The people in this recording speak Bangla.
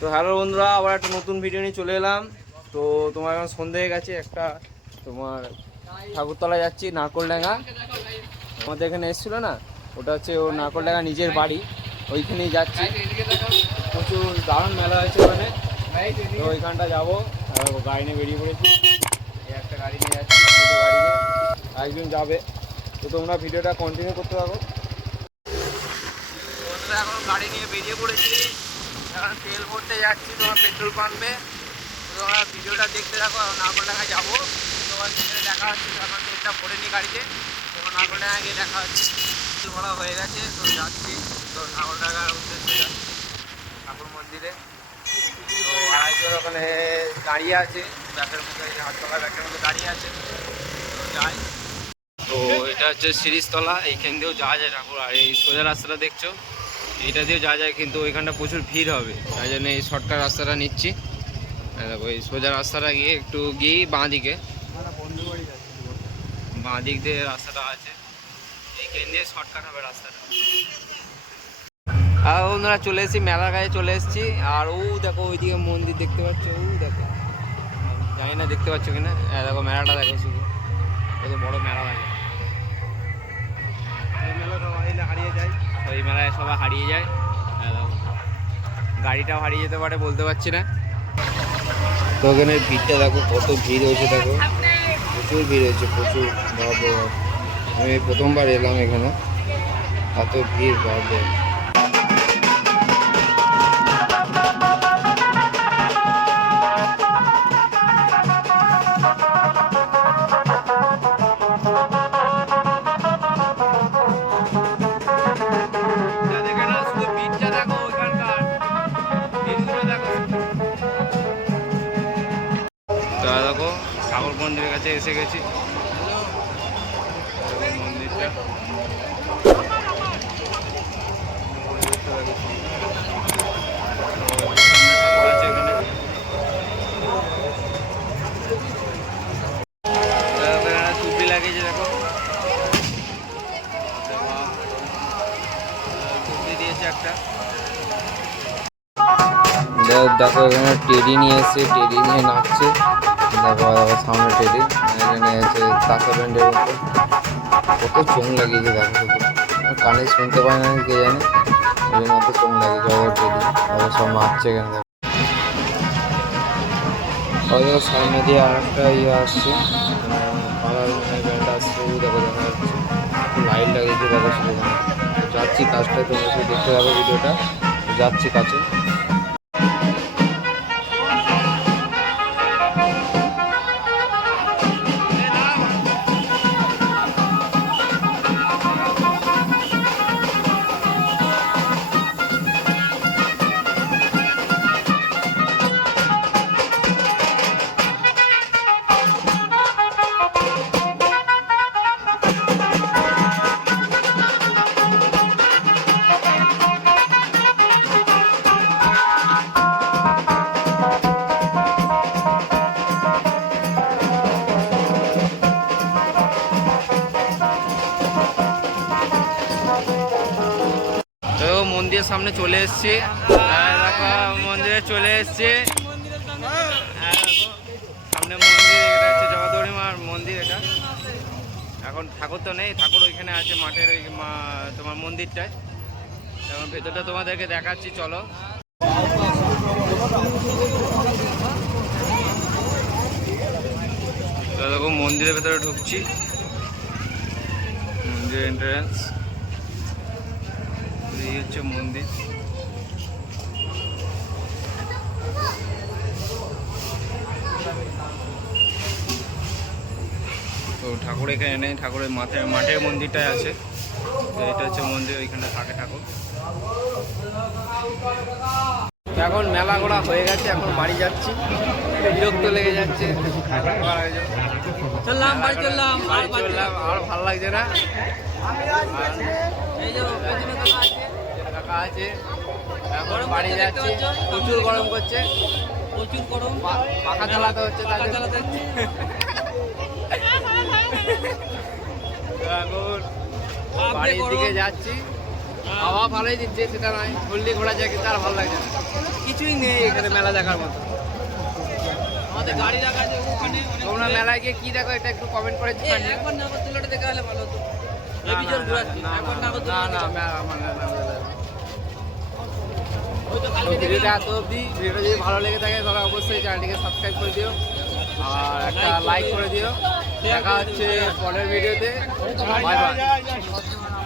তো হ্যালো বন্ধুরা, আবার একটা নতুন ভিডিও নিয়ে চলে এলাম। তো তোমার এখন সন্ধে হয়ে গেছে একটা, তোমার ঠাকুরতলা যাচ্ছি, নারকলডাঙ্গা। আমাদের এখানে এসেছিল না, ওটা হচ্ছে ও নারকলডাঙ্গা নিজের বাড়ি, ওইখানেই যাচ্ছি। প্রচুর দারুণ মেলা হয়েছে ওখানে। তো ওইখানটা যাব গাড়ি নিয়ে বেরিয়ে পড়েছি। একটা গাড়ি নিয়ে যাচ্ছি একজন যাবে। তো তোমরা ভিডিওটা কন্টিনিউ করতে পারো এখন গাড়ি নিয়ে বেরিয়ে পড়েছি। এখন তেল ভরতে যাচ্ছি তোমার পেট্রোল পাম্পে। তোমার ভিডিওটা দেখতে থাকো নাগরডাঙ্গায় যাব। তোমার সেখানে দেখা হচ্ছে, এখন তেলটা ভরে নি গাড়িতে। তখন নাগরডাঙ্গায় গিয়ে দেখা হচ্ছে। তেল ভরা হয়ে গেছে, তো যাচ্ছি। তো নাগরডাঙ্গার উদ্দেশ্যে যাচ্ছি, ঠাকুর মন্দিরে। আরেকজন ওখানে দাঁড়িয়ে আছে ব্যাগের মধ্যে হাততলা ব্যাগের মধ্যে দাঁড়িয়ে আছে। তো যাই। তো এটা হচ্ছে সিরিজতলা, এইখান দিয়েও যাওয়া যায় ঠাকুর। আর এই সোজা রাস্তাটা দেখছ? এইটা দিয়েও যা যায়, কিন্তু ওইখানটা প্রচুর ভিড় হবে। তাই জন্য এই শর্টকাট রাস্তাটা নিচ্ছি। এই সোজা রাস্তাটা গিয়ে একটু গিয়েই বাঁ দিকে বাঁ দিক দিয়ে রাস্তাটা আছে। এইখান দিয়ে শর্টকাট হবে রাস্তাটা। আর বন্ধুরা, চলে এসেছি, মেলার কাছে চলে এসেছি। আর ও দেখো, ওইদিকে মন্দির দেখতে পাচ্ছ, ও দেখো। জানি না, দেখতে পাচ্ছ কিনা? এই দেখো, মেলাটা দেখো শুধু। সবাই হারিয়ে যায়। গাড়িটাও হারিয়ে যেতে পারে, বলতে পারছি না। তো ওখানে ভিড়টা দেখো, কত ভিড় হয়েছে দেখো। প্রচুর ভিড় হয়েছে, প্রচুর। বাবা আমি প্রথমবার এলাম এখানে। এত ভিড়, বাপরে মন্দিরের কাছে এসে গেছি দেখো এখানে। টেডি নিয়ে এসছে টেডি নিয়ে নাচছে সামনে টেডি। এখানে আছে কাঁচা প্যান্টের উপর কত চোখ লাগিয়েছে দেখো শুধু। কানে শুনতে পায় না কে জানে। এই জন্য অত চোখ লাগিয়েছে দেখো টেডি। দেখো সব মারছে এখানে আর সামনে দিয়ে আর একটা ইয়ে আসছে। কালার ব্যান্ড আসছে। ওই দেখো, দেখা যাচ্ছে। লাইট লাগিয়েছে, দেখো শুধু। যাচ্ছি কাজটা তোমরা দেখতে থাকো ভিডিওটা। যাচ্ছি কাছে সামনে চলে এসছি। মন্দিরে চলে এসছি। সামনে মন্দির মন্দির এটা। এখন ঠাকুর তো নেই, ঠাকুর ওইখানে আছে মাঠের ওই তোমার মন্দিরটায়। এখন ভেতরটা তোমাদেরকে দেখাচ্ছি, চলো। মন্দিরের ভেতরে ঢুকছি। মন্দির এন্ট্রান্স এই হচ্ছে মন্দির তো ঠাকুর এখানে নেই ঠাকুরের মাঠে মাঠের মন্দিরটাই আছে তো এটা হচ্ছে মন্দির ওইখানটা থাকে ঠাকুর এখন মেলা ঘোরা হয়ে গেছে এখন বাড়ি যাচ্ছি বিরক্ত লেগে যাচ্ছে চললাম বাড়ি চললাম আর ভালো লাগছে না এই যে তো আছে এখন বাড়ি যাচ্ছে প্রচুর গরম করছে প্রচুর গরম পাখা চালাতে হচ্ছে পাখা চালাতে হচ্ছে। এখন বাড়ির দিকে যাচ্ছি হাওয়া ভালোই দিচ্ছে সেটা নয় ফুললি ঘোরা যায় কিন্তু আর ভালো লাগছে না কিছুই নেই এখানে মেলা দেখার মতো আমাদের গাড়ি রাখা আছে ওখানে তোমরা মেলায় গিয়ে কি দেখো এটা একটু কমেন্ট করে এ, একবার নাগরদোলাটা দেখে গেলে ভালো হতো না না না, না, না, ভিডিওটা এত অবধি। ভিডিওটা যদি ভালো লেগে থাকে, তাহলে অবশ্যই চ্যানেলটিকে সাবস্ক্রাইব করে দিও আর একটা লাইক করে দিও। দেখা হচ্ছে পরের ভিডিওতে। Bye bye